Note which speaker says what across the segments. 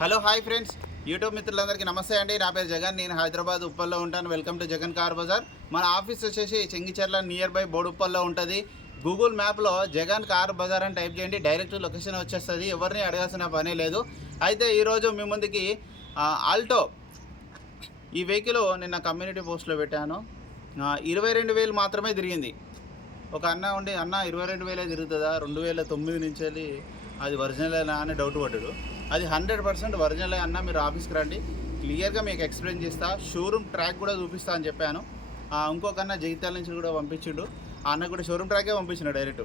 Speaker 1: Hello hi friends. YouTube మిత్రులందరికీ నమస్తే అండి. నా పేరు జగన్. నేను హైదరాబాద్ ఉప్పల్లో ఉంటాను. Welcome to Jagan car bazaar. మన ఆఫీస్ వచ్చేసి చెంగిచెర్ల నియర్ బై బోడుప్పల్లో ఉంటుంది. గూగుల్ మ్యాప్లో జగన్ కార్ బజార్ అని టైప్ చేయండి. డైరెక్ట్ లొకేషన్ వచ్చేస్తుంది. ఎవరిని అడగాల్సిన పని లేదు. అయితే ఈరోజు మీ ముందుకి ఆల్టో ఈ వెహికల్ నిన్న కమ్యూనిటీ పోస్ట్లో పెట్టాను. ఇరవై రెండు వేలు మాత్రమే తిరిగింది. ఒక అన్న ఉండి అన్న ఇరవై రెండు వేలే తిరుగుతుందా? రెండు వేల తొమ్మిది నుంచి అది ఒరిజినల్ అని డౌట్ పడ్డాడు. అది హండ్రెడ్ పర్సెంట్ ఒరిజినల్ అన్న మీరు ఆఫీస్కి రండి. క్లియర్గా మీకు ఎక్స్ప్లెయిన్ చేస్తా. షోరూమ్ ట్రాక్ కూడా చూపిస్తా అని చెప్పాను. ఆ, జగిత్యాల నుంచి కూడా పంపించిండు. అన్న కూడా షోరూమ్ ట్రాకే పంపించినాడు డైరెక్ట్.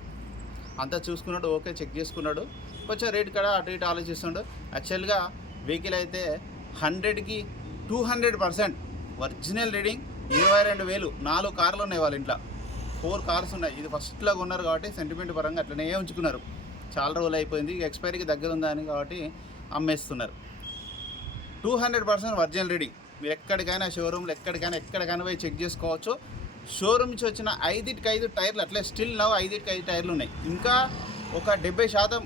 Speaker 1: అంతా చూసుకున్నాడు ఓకే చెక్ చేసుకున్నాడు. కొంచెం రేట్ కూడా అటు ఇటు ఆలోచిస్తుండు. యాక్చువల్గా వెహికల్ అయితే హండ్రెడ్కి two hundred percent original reading ఇరవై రెండు వేలు. నాలుగు కార్లు ఉన్నాయి వాళ్ళ ఇంట్లో. ఫోర్ కార్స్ ఉన్నాయి. ఇది ఫస్ట్లో కొన్నారు కాబట్టి సెంటిమెంట్ పరంగా అట్లనే ఉంచుకున్నారు. చాలా రోజులు అయిపోయింది. ఎక్స్పైరీకి దగ్గర ఉందని కాబట్టి అమ్మేస్తున్నారు. Two hundred percent original reading మీరు ఎక్కడికైనా షోరూమ్లో ఎక్కడికైనా ఎక్కడికైనా పోయి చెక్ చేసుకోవచ్చు. షోరూమ్ నుంచి వచ్చిన ఐదుటికి ఐదు టైర్లు అట్లే స్టిల్ నవ్ ఐదుకి ఐదు టైర్లు ఉన్నాయి. ఇంకా ఒక డెబ్బై శాతం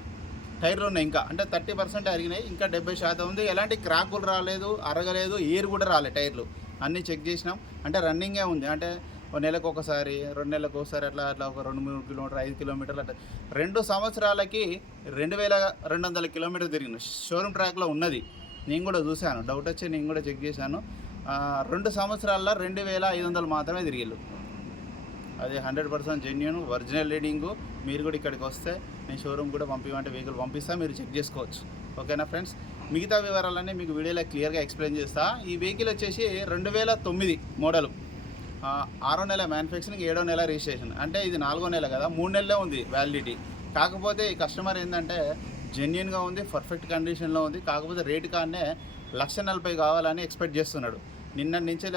Speaker 1: టైర్లు ఉన్నాయి ఇంకా. అంటే థర్టీ పర్సెంట్ అరిగినాయి ఇంకా డెబ్బై శాతం ఉంది. ఎలాంటి క్రాకులు రాలేదు అరగలేదు ఏరు కూడా రాలేదు టైర్లు. అన్నీ చెక్ చేసినాం. అంటే రన్నింగే ఉంది. అంటే ఒక నెలకు ఒకసారి రెండు నెలలకు ఒకసారి అట్లా అట్లా ఒక రెండు మూడు కిలోమీటర్ ఐదు కిలోమీటర్లు అట్లా. రెండు సంవత్సరాలకి రెండు వేల రెండు వందల కిలోమీటర్ తిరిగిన. షోరూమ్ ట్రాక్లో ఉన్నది. నేను కూడా చూశాను. డౌట్ వచ్చి నేను కూడా చెక్ చేశాను. రెండు సంవత్సరాల్లో రెండు వేల ఐదు వందలు మాత్రమే తిరిగిళ్ళు. అది hundred percent genuine original reading మీరు కూడా ఇక్కడికి వస్తే నేను షోరూమ్ కూడా పంపించమంటే వెహికల్ పంపిస్తా మీరు చెక్ చేసుకోవచ్చు. ఓకేనా ఫ్రెండ్స్ మిగతా వివరాలన్నీ మీకు వీడియోలో క్లియర్గా ఎక్స్ప్లెయిన్ చేస్తా. ఈ వెహికల్ వచ్చేసి రెండు వేల తొమ్మిది మోడల్ ఆరో నెల మ్యానుఫ్యాక్చరింగ్ ఏడో నెల రిజిస్ట్రేషన్ అంటే ఇది నాలుగో నెల కదా మూడు నెలలే ఉంది వ్యాలిడిటీ కాకపోతే ఈ కస్టమర్ ఏంటంటే జెన్యున్గా ఉంది పర్ఫెక్ట్ కండిషన్లో ఉంది కాకపోతే రేటు కానే లక్ష నలభై కావాలని ఎక్స్పెక్ట్ చేస్తున్నాడు. నిన్న నుంచి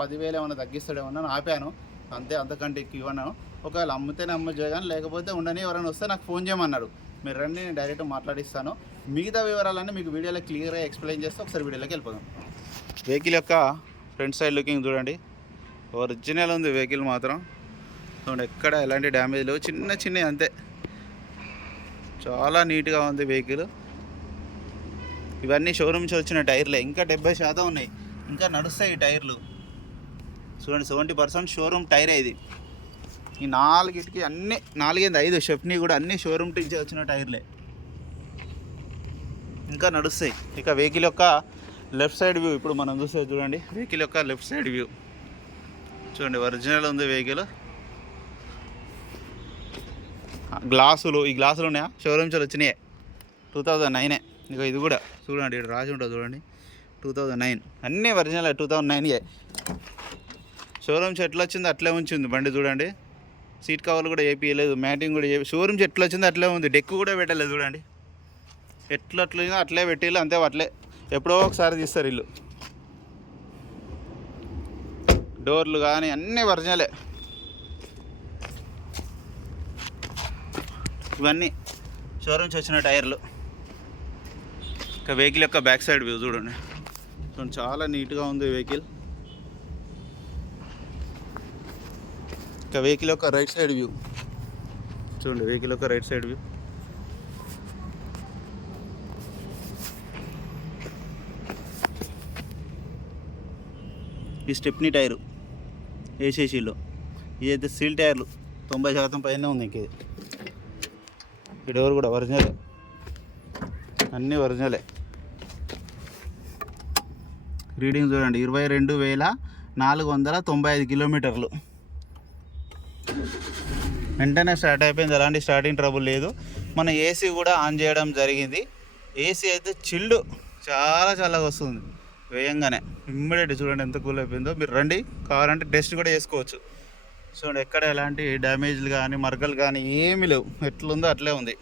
Speaker 1: పదివేలు ఏమైనా తగ్గిస్తాడేమో అని ఆపాను. అంతే అంతకంటే ఎక్కువ ఇవ్వను. ఒకవేళ అమ్మితేనే అమ్మచ్చు కానీ లేకపోతే ఉండని ఎవరైనా వస్తే నాకు ఫోన్ చేయమన్నాడు. మీరు రండి నేను డైరెక్ట్ మాట్లాడిస్తాను. మిగతా వివరాలన్నీ మీకు వీడియోలో క్లియర్గా ఎక్స్ప్లెయిన్ చేస్తే ఒకసారి వీడియోలోకి వెళ్ళిపోదాం. వెహికల్ యొక్క ఫ్రంట్ సైడ్ లుకింగ్ చూడండి. ఒరిజినల్ ఉంది వెహికల్ మాత్రం. చూడండి ఎక్కడ ఎలాంటి డ్యామేజ్ లేవు. చిన్న చిన్నవి అంతే. చాలా నీట్గా ఉంది వెహికల్. ఇవన్నీ షోరూమ్ వచ్చిన టైర్లే. ఇంకా డెబ్బై శాతం ఉన్నాయి. ఇంకా నడుస్తాయి ఈ టైర్లు. చూడండి సెవెంటీ పర్సెంట్ షోరూమ్ టైరే ఇది. ఈ నాలుగిటికి అన్ని నాలుగైదు ఐదు షెఫ్ని కూడా అన్ని షోరూమ్ నుంచి వచ్చిన టైర్లే. ఇంకా నడుస్తాయి. ఇక వెహికల్ యొక్క లెఫ్ట్ సైడ్ వ్యూ ఇప్పుడు మనం చూస్తే చూడండి. వెహికల్ యొక్క లెఫ్ట్ సైడ్ వ్యూ. చూడండి ఒరిజినల్ ఉంది వెహికల్ గ్లాసులు ఈ గ్లాసులు ఉన్నాయా? షోరూమ్ వచ్చినాయి. టూ థౌజండ్ నైనే ఇక ఇది కూడా చూడండి ఇక్కడ రాసి ఉంటుంది చూడండి. టూ థౌజండ్ నైన్ అన్నీ original two thousand nine showroom ఎట్లా వచ్చింది అట్లే ఉంచింది బండి చూడండి. సీట్ కవర్లు కూడా వేపియలేదు మ్యాటింగ్ కూడా చేపి షోరూమ్స్ ఎట్లా వచ్చిందో అట్లే ఉంది డెక్ కూడా పెట్టలేదు చూడండి. ఎట్లా అట్లా అట్లే పెట్టిల్లు అంతే అట్లే. ఎప్పుడో ఒకసారి తీస్తారు ఇల్లు. డోర్లు కానీ అన్నీ ఒరిజినలే. ఇవన్నీ షోరూమ్స్ వచ్చిన టైర్లు. ఇక వెహికల్ యొక్క బ్యాక్ సైడ్ వ్యూ చూడండి. చూడండి చాలా నీట్గా ఉంది వెహికల్. ఇక వెహికల్ యొక్క రైట్ సైడ్ వ్యూ. చూడండి వెహికల్ యొక్క రైట్ సైడ్ వ్యూ. ఈ స్టెప్నీ టైరు. ఏసీసీలో ఇదైతే సీల్ టైర్లు. తొంభై శాతం పైన ఉంది ఇంక ఇది. ఈ డోర్ కూడా ఒరిజినలే. అన్నీ ఒరిజినలే. రీడింగ్ చూడండి. ఇరవై రెండు వేల నాలుగు వందల తొంభై ఐదు కిలోమీటర్లు. వెంటనే స్టార్ట్ అయిపోయింది. ఎలాంటి స్టార్టింగ్ ట్రబుల్ లేదు. మన ఏసీ కూడా ఆన్ చేయడం జరిగింది. ఏసీ అయితే చిల్డ్ చాలా చల్లగా వస్తుంది. వేయంగానే. ఇమ్మీడియట్ చూడండి ఎంత కూల్ అయిపోయిందో. మీరు రండి కావాలంటే టెస్ట్ కూడా చేసుకోవచ్చు చూడండి ఎక్కడ ఎలాంటి డ్యామేజ్లు కానీ మరకలు కానీ ఏమీ లేవు. ఎట్లుందో అట్లే ఉంది.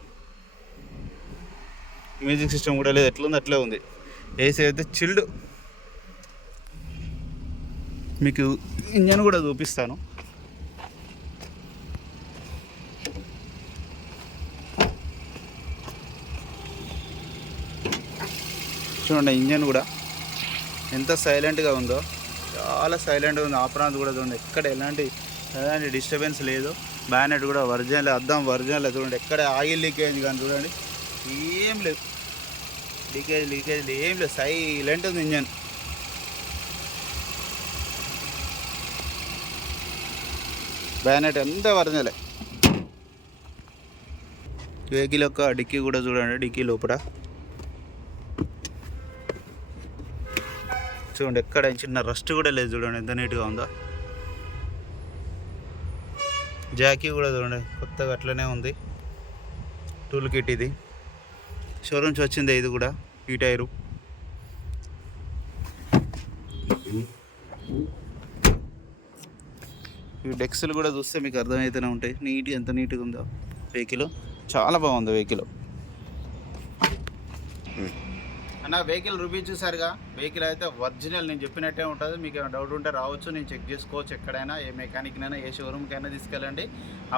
Speaker 1: మ్యూజిక్ సిస్టమ్ కూడా లేదు ఎట్లుందో అట్లే ఉంది. ఏసీ అయితే చిల్డ్ మీకు ఇంజన్ కూడా చూపిస్తాను. చూడండి ఇంజన్ కూడా. ఎంత సైలెంట్గా ఉందో చాలా సైలెంట్గా ఉంది. ఆపరాంత్ కూడా చూడండి ఎక్కడ ఎలాంటి ఎలాంటి డిస్టర్బెన్స్ లేదు. బ్యానెట్ కూడా ఒరిజినల్ అద్దం ఒరిజినల్ చూడండి ఎక్కడ ఆయిల్ లీకేజ్ కానీ చూడండి ఏం లేదు లీకేజ్ లీకేజ్ ఏం లేదు సైలెంట్ ఉంది ఇంజన్. బ్యానెట్ అంతా ఒరిజినలే. వెహికల్ యొక్క డిక్కీ కూడా చూడండి డిక్కీ లోపల. చూడండి ఎక్కడ చిన్న రస్ట్ కూడా లేదు చూడండి ఎంత నీట్గా ఉందో. జాకీ కూడా చూడండి కొత్తగా అట్లనే ఉంది. టూల్ కిట్ ఇది షోరూమ్స్ వచ్చింది ఇది కూడా ఈ టైరు. ఈ డెక్స్లు కూడా చూస్తే మీకు అర్థమవుతూనే ఉంటాయి. నీట్గా ఎంత నీట్గా ఉందో. వెహికల్ చాలా బాగుంది వెహికల్. అన్న వెహికల్ రివ్యూ చూసారుగా వెహికల్ అయితే ఒరిజినల్ నేను చెప్పినట్టే ఉంటుంది. మీకు ఏమైనా డౌట్ ఉంటే రావచ్చు. నేను చెక్ చేసుకోవచ్చు ఎక్కడైనా ఏ మెకానిక్నైనా ఏ షోరూమ్కైనా తీసుకెళ్ళండి.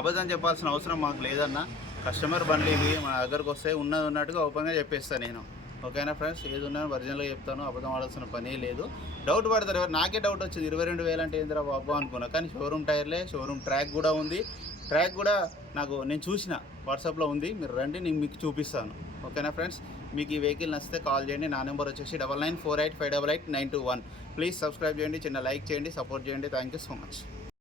Speaker 1: అబద్ధం చెప్పాల్సిన అవసరం మాకు లేదన్న. కస్టమర్ బండ్లు ఇవి మన దగ్గరకు వస్తే ఉన్నది ఉన్నట్టుగా ఓపెన్గా చెప్పేస్తాను నేను. ఓకేనా ఫ్రెండ్స్? ఏది ఉన్నా ఒరిజినల్గా చెప్తాను. అబద్ధం ఆడాల్సిన పనే లేదు. డౌట్ పడతారు ఎవరు? నాకే డౌట్ వచ్చింది. ఇరవై రెండు వేలు అంటే ఏందిరా బాబు అనుకున్నా. కానీ షోరూమ్ టైర్లే షోరూమ్ ట్రాక్ కూడా ఉంది. ట్రాక్ కూడా నాకు నేను చూసిన వాట్సాప్లో ఉంది. మీరు రండి నేను మీకు చూపిస్తాను. ఓకేనా ఫ్రెండ్స్? మీకు ఈ వెహికల్ నచ్చితే కాల్ చేయండి. నా నెంబర్ వచ్చేసి double nine four eight five double eight nine two one. Please subscribe చేయండి చిన్న లైక్ చేయండి సపోర్ట్ చేయండి. Thank you so much.